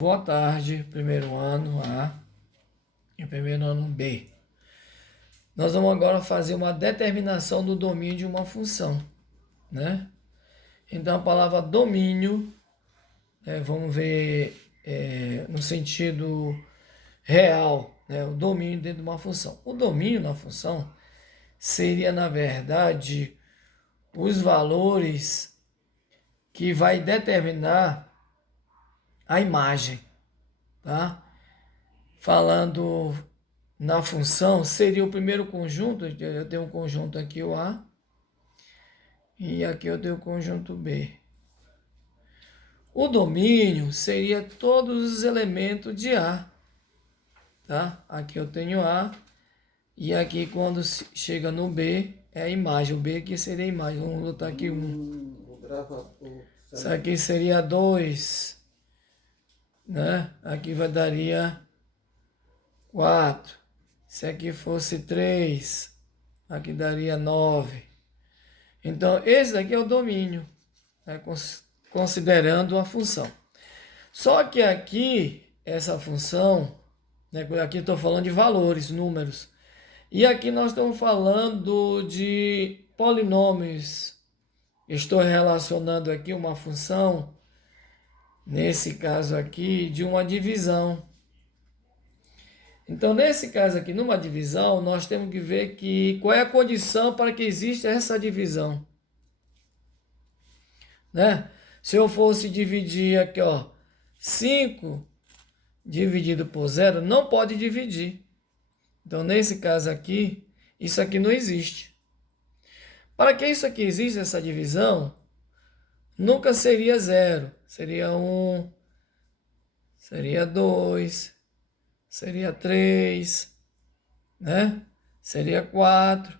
Boa tarde, primeiro ano A e primeiro ano B. Nós vamos agora fazer uma determinação do domínio de uma função, né? Então a palavra domínio, vamos ver no sentido real, né? O domínio dentro de uma função. O domínio na função seria, na verdade, os valores que vai determinar a imagem, tá? Falando na função, seria o primeiro conjunto, eu tenho um conjunto aqui, o A, e aqui eu tenho o conjunto B. O domínio seria todos os elementos de A, tá? Aqui eu tenho A, e aqui quando chega no B, é a imagem. O B aqui seria a imagem. Vamos botar aqui 1. Isso aqui seria 2, né? Aqui daria 4. Se aqui fosse 3, aqui daria 9. Então, esse daqui é o domínio, né, considerando a função. Só que aqui, essa função, né, aqui estou falando de valores, números. E aqui nós estamos falando de polinômios. Estou relacionando aqui uma função, nesse caso aqui, de uma divisão. Então, nesse caso aqui, numa divisão, nós temos que ver qual é a condição para que exista essa divisão, né? Se eu fosse dividir aqui, ó, 5 dividido por 0, não pode dividir. Então, nesse caso aqui, isso aqui não existe. Para que isso aqui exista, essa divisão, nunca seria 0. Seria 1, seria 2, seria 3, né? Seria 4,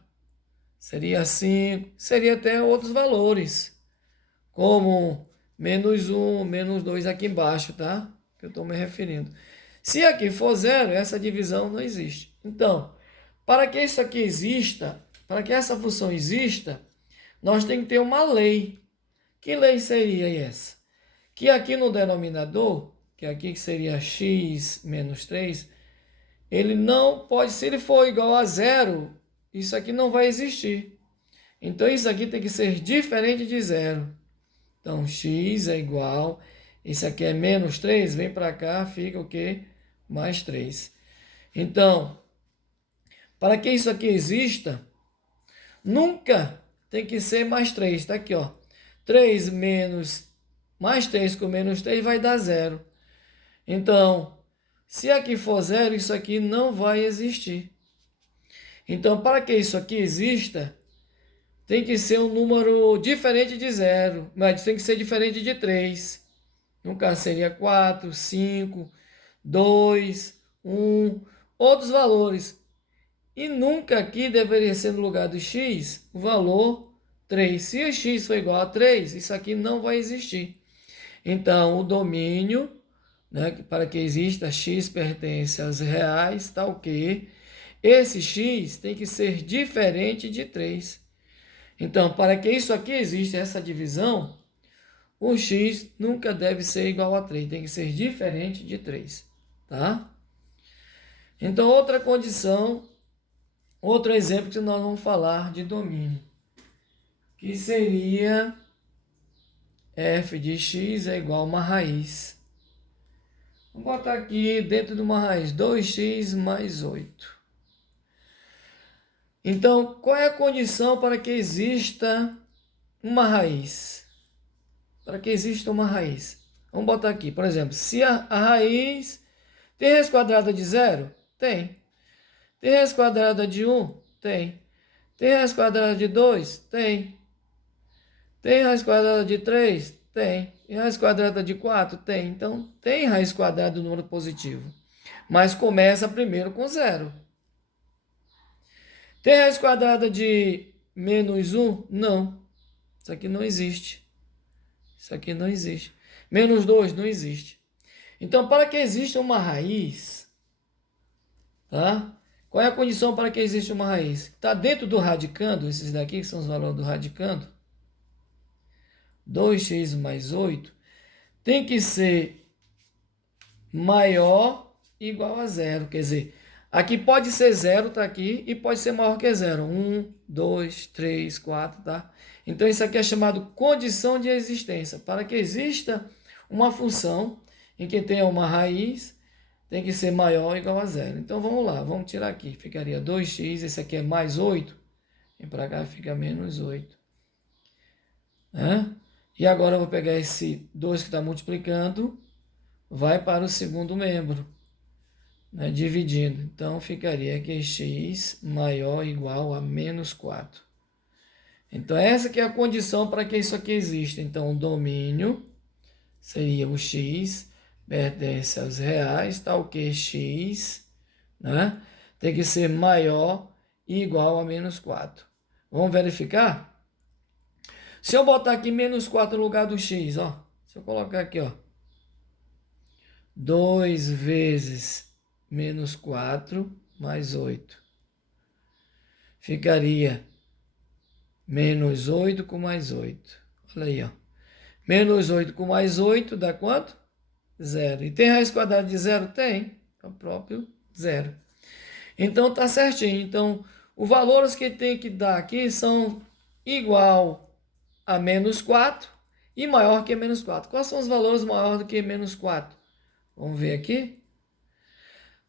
seria 5, seria até outros valores, como menos 1, menos 2 aqui embaixo, tá? Que eu estou me referindo. Se aqui for 0, essa divisão não existe. Então, para que isso aqui exista, para que essa função exista, nós temos que ter uma lei. Que lei seria essa? Que aqui no denominador, que aqui seria x menos 3, ele não pode, se ele for igual a 0, isso aqui não vai existir. Então, isso aqui tem que ser diferente de 0. Então, x é igual, isso aqui é menos 3, vem para cá, fica o quê? Mais 3. Então, para que isso aqui exista, nunca tem que ser mais 3. Está aqui, ó. 3 menos, mais 3 com menos 3 vai dar 0. Então, se aqui for 0, isso aqui não vai existir. Então, para que isso aqui exista, tem que ser um número diferente de 0, mas tem que ser diferente de 3. No caso, seria 4, 5, 2, 1, outros valores. E nunca aqui deveria ser no lugar do x o valor 3. Se o x for igual a 3, isso aqui não vai existir. Então, o domínio, né, para que exista x pertence aos reais, tal que esse x tem que ser diferente de 3. Então, para que isso aqui exista, essa divisão, o x nunca deve ser igual a 3, tem que ser diferente de 3, tá? Então, outra condição, outro exemplo que nós vamos falar de domínio, que seria f de x é igual a uma raiz. Vamos botar aqui dentro de uma raiz 2x mais 8. Então, qual é a condição para que exista uma raiz? Para que exista uma raiz. Vamos botar aqui, por exemplo, se a raiz tem raiz quadrada de 0? Tem. Tem raiz quadrada de 1? Tem. Tem raiz quadrada de 2? Tem. Tem raiz quadrada de 3? Tem. E raiz quadrada de 4? Tem. Então, tem raiz quadrada do número positivo. Mas começa primeiro com 0. Tem raiz quadrada de menos 1? Não. Isso aqui não existe. Isso aqui não existe. Menos 2 não existe. Então, para que exista uma raiz, tá? Qual é a condição para que exista uma raiz? Está dentro do radicando, esses daqui que são os valores do radicando. 2x mais 8 tem que ser maior igual a zero. Quer dizer, aqui pode ser zero, tá aqui, e pode ser maior que zero. 1, 2, 3, 4, tá? Então, isso aqui é chamado condição de existência. Para que exista uma função em que tenha uma raiz, tem que ser maior ou igual a zero. Então, vamos lá, vamos tirar aqui. Ficaria 2x, esse aqui é mais 8. Vem para cá, fica menos 8. Né? E agora eu vou pegar esse 2 que está multiplicando, vai para o segundo membro, né? Dividindo. Então, ficaria que x maior ou igual a menos 4. Então, essa que é a condição para que isso aqui exista. Então, o domínio seria o x pertence aos reais, tal que x, né, tem que ser maior e igual a menos 4. Vamos verificar? Se eu botar aqui menos 4 no lugar do x, ó, se eu colocar aqui, ó, 2 vezes menos 4 mais 8, ficaria menos 8 com mais 8. Olha aí, ó. Menos 8 com mais 8 dá quanto? Zero. E tem raiz quadrada de zero? Tem. É o próprio zero. Então, tá certinho. Então, os valores que tem que dar aqui são igual a menos 4 e maior que menos 4. Quais são os valores maiores do que menos 4? Vamos ver aqui.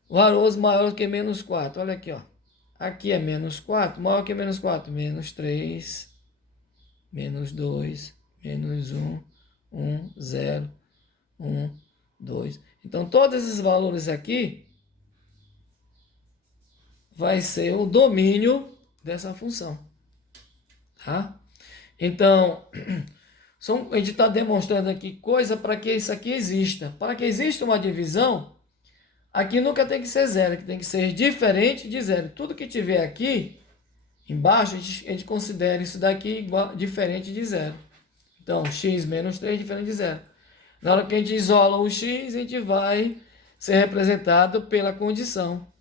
Valores maiores do que menos 4. Olha aqui, ó. Aqui é menos 4. Maior que menos 4. Menos 3, menos 2, menos 1, 0, 1, 2. Então, todos esses valores aqui vai ser o domínio dessa função. Tá? Então, a gente está demonstrando aqui coisa para que isso aqui exista. Para que exista uma divisão, aqui nunca tem que ser zero, aqui tem que ser diferente de zero. Tudo que tiver aqui embaixo, a gente considera isso daqui igual, diferente de zero. Então, x menos 3 diferente de zero. Na hora que a gente isola o x, a gente vai ser representado pela condição.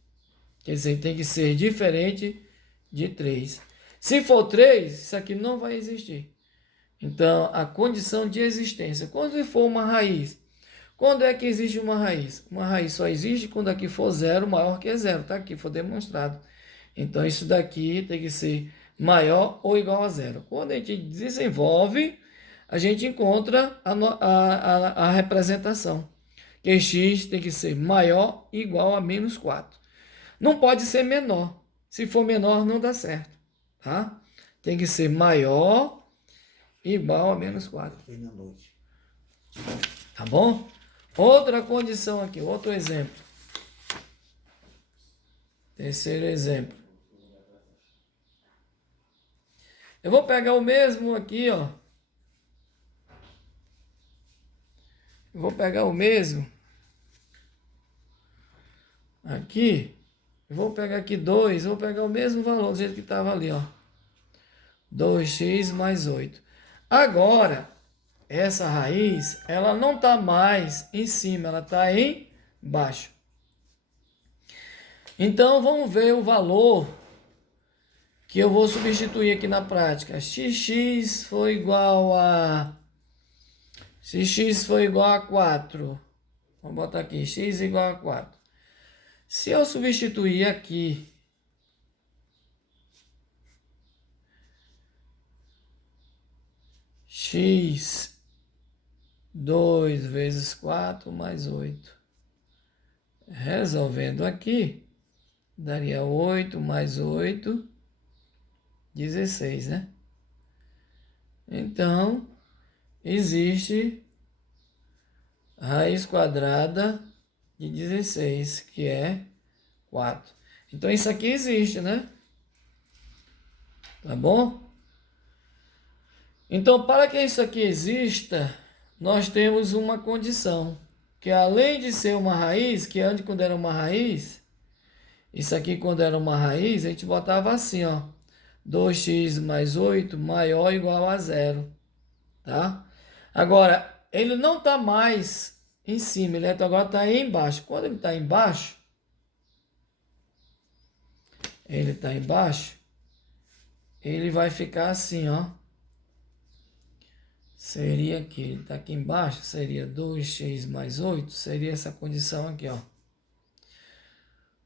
Quer dizer, tem que ser diferente de 3. Se for 3, isso aqui não vai existir. Então, a condição de existência. Quando for uma raiz. Quando é que existe uma raiz? Uma raiz só existe quando aqui for zero maior que zero. Tá aqui, for demonstrado. Então, isso daqui tem que ser maior ou igual a zero. Quando a gente desenvolve, a gente encontra a representação. Que x tem que ser maior ou igual a menos 4. Não pode ser menor. Se for menor, não dá certo. Tá? Tem que ser maior igual a menos 4. Tá bom? Outra condição aqui, outro exemplo. Terceiro exemplo. Eu vou pegar o mesmo aqui, ó. Eu vou pegar o mesmo. Aqui. Eu vou pegar aqui 2. Vou pegar o mesmo valor, do jeito que estava ali, ó. 2x mais 8. Agora, essa raiz, ela não está mais em cima, ela está embaixo. Então, vamos ver o valor que eu vou substituir aqui na prática. Xx foi igual a... Se x foi igual a 4, vamos botar aqui, x igual a 4. Se eu substituir aqui x 2 vezes 4 mais 8, resolvendo aqui, daria 8 mais 8, 16, né? Então, existe raiz quadrada de 16, que é 4. Então, isso aqui existe, né? Tá bom? Então, para que isso aqui exista, nós temos uma condição, que além de ser uma raiz, que antes quando era uma raiz, isso aqui quando era uma raiz, a gente botava assim, ó, 2x mais 8 maior ou igual a zero, tá? Agora, ele não está mais em cima, ele agora está embaixo. Quando ele está embaixo, ele vai ficar assim, ó. seria aqui, ele está aqui embaixo, seria 2x mais 8, seria essa condição aqui, ó.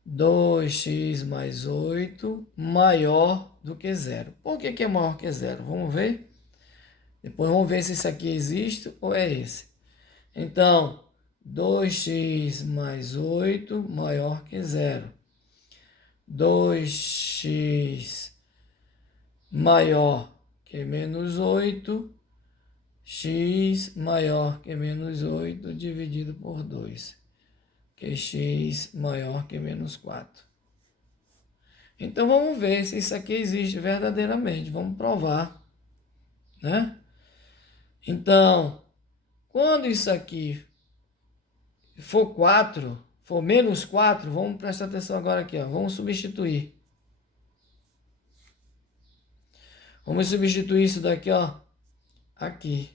2x mais 8 maior do que zero. Por que que é maior que zero? Vamos ver? Depois vamos ver se isso aqui existe ou é esse. Então, 2x mais 8 maior que zero. 2x maior que menos 8, x maior que menos 8 dividido por 2, que é x maior que menos 4. Então vamos ver se isso aqui existe verdadeiramente, vamos provar, né? Então, quando isso aqui for 4, for menos 4, vamos prestar atenção agora aqui, ó, vamos substituir. Vamos substituir isso daqui, ó, aqui.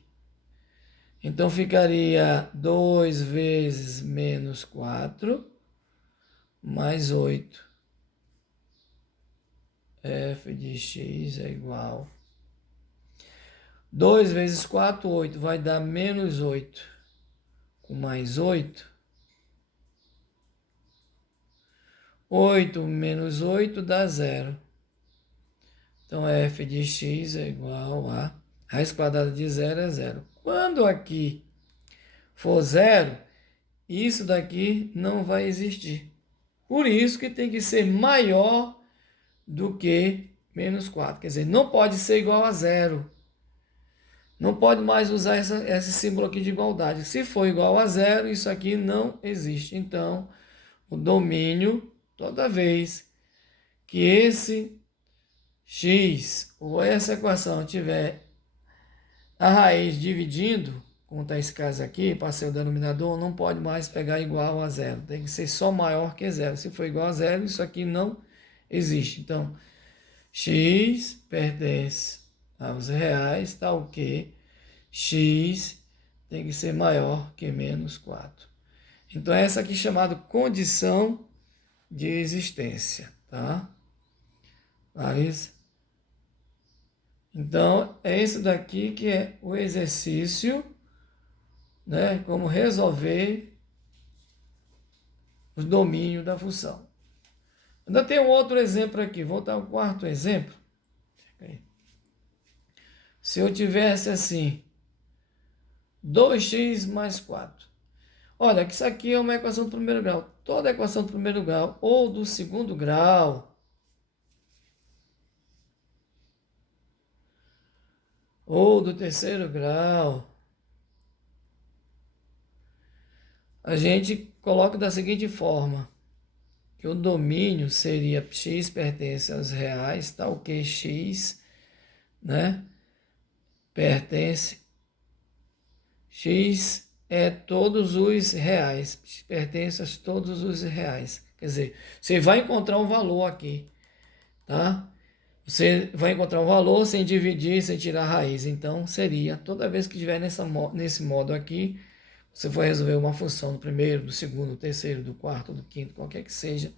Então ficaria 2 vezes menos 4 mais 8. F de x é igual. 2 vezes 4, 8. Vai dar menos 8. Com mais 8. 8 menos 8 dá 0. Então f de x é igual a raiz quadrada de 0 é 0. Quando aqui for 0, isso daqui não vai existir. Por isso que tem que ser maior do que menos 4. Quer dizer, não pode ser igual a 0. Não pode mais usar esse símbolo aqui de igualdade. Se for igual a 0, isso aqui não existe. Então, o domínio, toda vez que esse x ou essa equação tiver a raiz dividindo, como está esse caso aqui, para ser o denominador, não pode mais pegar igual a 0. Tem que ser só maior que 0. Se for igual a 0, isso aqui não existe. Então, x pertence aos reais, tal que x tem que ser maior que menos 4. Então, essa aqui é chamada condição de existência, tá? Mas, então, é isso daqui que é o exercício, né? Como resolver os domínios da função. Ainda tem um outro exemplo aqui, vou dar o quarto exemplo. Se eu tivesse assim, 2x mais 4. Olha, que isso aqui é uma equação do primeiro grau. Toda equação do primeiro grau ou do segundo grau, ou do terceiro grau, a gente coloca da seguinte forma, que o domínio seria x pertence aos reais, tal que x, né, pertence, x é todos os reais, pertence a todos os reais. Quer dizer, você vai encontrar um valor aqui, tá? Você vai encontrar um valor sem dividir, sem tirar a raiz. Então, seria, toda vez que estiver nesse modo aqui, você for resolver uma função do primeiro, do segundo, do terceiro, do quarto, do quinto, qualquer que seja,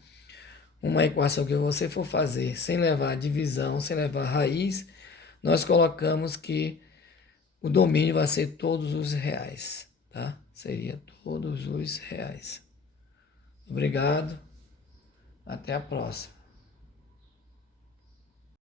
uma equação que você for fazer sem levar divisão, sem levar raiz, nós colocamos que o domínio vai ser todos os reais, tá? Seria todos os reais. Obrigado. Até a próxima.